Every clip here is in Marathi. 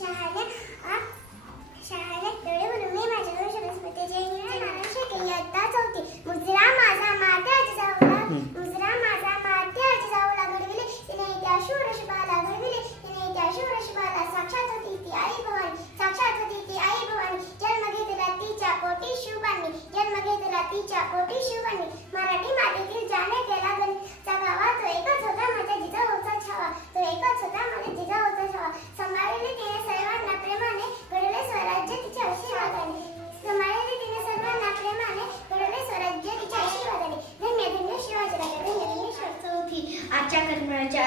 Shahar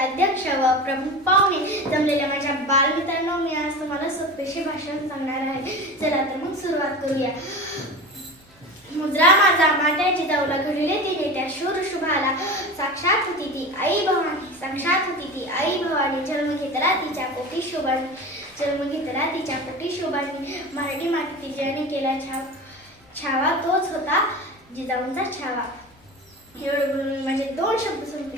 अध्यक्ष व प्रमुख पाहुणे जमलेल्या माझ्या बालमित्रांनो मी आज तुम्हाला सोपेशी भाषण सांगणार आहे. चला तर मग सुरुवात करूया. मुद्रा माझा मात्याची दौला घडले तिने त्या शूर शुभाला. साक्षात होती ती आई भवानी साक्षात होती ती आई भवानी. जन्म घेतला तिच्या कोटी शोभानी जन्म घेतला तिच्या कोटी शोभानी. मराठी मातीतील ज्याने केला छाव छावा तोच होता जिजाऊंचा छावा. एवढं बोलून माझे दोन शब्द सुरू